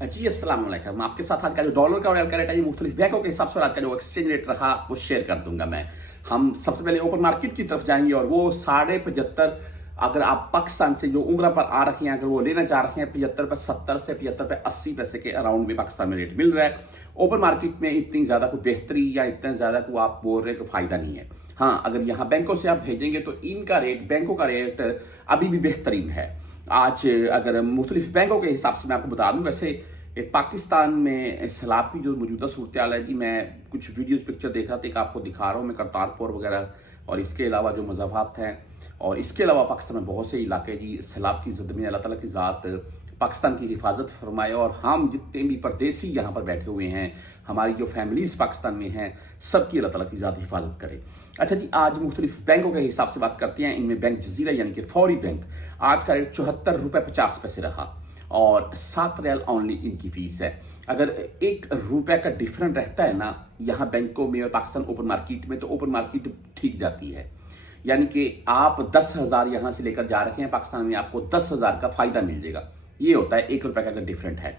जी अस्सलाम वालेकुम। आपके साथ आज का जो डॉलर का और एल का रेट है, ये मुख्तलिफ बैंकों के हिसाब से आज का जो एक्सचेंज रेट रहा वो शेयर कर दूंगा मैं। हम सबसे पहले ओपन मार्केट की तरफ जाएंगे और वो 75.5, अगर आप पाकिस्तान से जो उम्र पर आ रखे हैं, अगर वो लेना चाह रहे हैं 75 पे 70 से 75 पे 80 पैसे के अराउंड में पाकिस्तान में रेट मिल रहा है। ओपन मार्केट में इतनी ज्यादा कोई बेहतरी या इतना ज्यादा को आप बोल रहे हैं तो फायदा नहीं है। हाँ, अगर यहाँ बैंकों से आप भेजेंगे तो इनका रेट, बैंकों का रेट अभी भी बेहतरीन है। आज अगर मुख्तलिफ बैंकों के हिसाब से मैं आपको बता दूं, वैसे पाकिस्तान में सैलाब की जो मौजूदा सूरत हाल है, जी मैं कुछ वीडियोस पिक्चर देख रहा था, एक आपको दिखा रहा हूँ मैं, करतारपुर वगैरह और इसके अलावा जो मज़ाफ़ात हैं, और इसके अलावा पाकिस्तान में बहुत से इलाके जी सैलाब की ज़द में अल्लाह ताला की ज़ात पाकिस्तान की हिफाजत फरमाए। और हम जितने भी परदेसी यहाँ पर बैठे हुए हैं, हमारी जो फैमिलीज पाकिस्तान में हैं, सबकी अल्लाह ताला की ज़ात हिफाजत करे। अच्छा जी, आज मुख्तलिफ बैंकों के हिसाब से बात करते हैं। इनमें बैंक जजीरा यानी कि फौरी बैंक, आज का रेट 74 रुपये 50 पैसे रहा और 7 रियाल ओनली इनकी फीस है। अगर 1 रुपये का डिफरेंट रहता है ना यहाँ बैंकों में और पाकिस्तान ओपन मार्केट में, तो ओपन मार्केट ठीक जाती है। यानी कि आप 10,000 यहाँ से लेकर जा रहे हैं पाकिस्तान में, आपको 10,000 का फायदा मिल जाएगा। ये होता है 1 रुपये का अगर डिफरेंट है।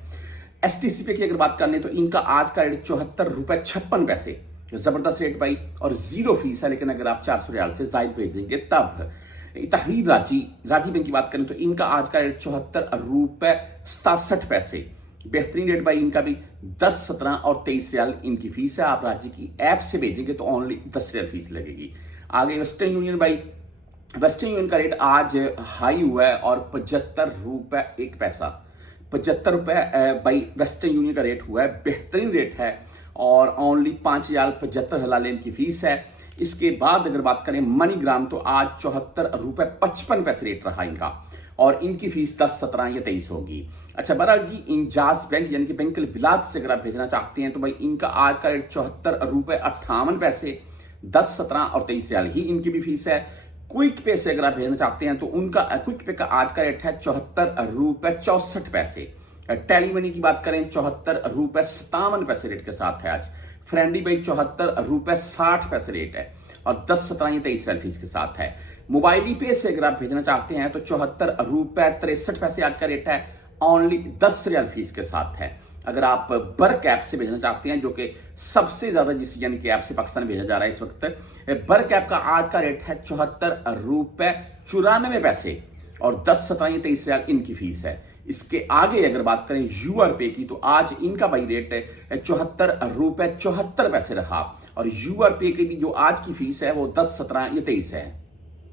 STCP की अगर बात कर लें तो इनका आज का रेट 74 रुपये 56 पैसे, जबरदस्त रेट भाई, और जीरो फीस है। लेकिन अगर आप 400 रियाल से जायद भेज देंगे तब। तहरीर राजी बैंक की बात करें तो इनका आज का रेट 74 रुपये 67 पैसे, बेहतरीन रेट भाई इनका भी। 10, 17 और 23 रियाल इनकी फीस है। आप राजी की ऐप से भेजेंगे तो ओनली 10 रियाल फीस लगेगी। आगे वेस्टर्न यूनियन भाई, वेस्टर्न यूनियन का रेट आज हाई हुआ है और 75 रुपये 1 पैसा, 75 रुपये भाई वेस्टर्न यूनियन का रेट हुआ है, बेहतरीन रेट है। और ओनली 5 रियाल 75 हलाल इनकी फीस है। इसके बाद अगर बात करें मनीग्राम, तो आज 74 रुपये 55 पैसे रेट रहा इनका, और इनकी फीस 10, 17 या 23 होगी। अच्छा बहरहाल जी, इंजाज बैंक यानी कि बैंक बिलाद से अगर आप भेजना चाहते हैं तो भाई इनका आज का रेट 74 रुपये 58 पैसे, 10, 17 और 23 रियाल ही इनकी भी फीस है। क्विक पे से अगर आप भेजना चाहते हैं तो उनका क्विक पे का आज का रेट है 74 रुपये 64 पैसे। टेली मनी की बात करें 74 रुपये 57 पैसे रेट के साथ है आज। फ्रेंडली भाई 74 रुपये 60 पैसे रेट है और 10, 17 या 23 रियाल फीस के साथ है। मोबाइली पे से अगर आप भेजना चाहते हैं तो 74 रुपये 63 पैसे आज का रेट है, ओनली 10 रियाल फीस के साथ है। अगर आप बर्क ऐप से भेजना चाहते हैं, जो कि सबसे ज्यादा जिस यानी कि ऐप से पाकिस्तान भेजा जा रहा है इस वक्त, बर्क ऐप का आज का रेट है 74 रुपये 94 पैसे और 10, 17 या 23 रियाल इनकी फीस है। इसके आगे अगर बात करें यूआर पे की, तो आज इनका भाई रेट है 74 रुपये 74 पैसे रहा, और यूआर पे की भी जो आज की फीस है वो 10, 17 या 23 है।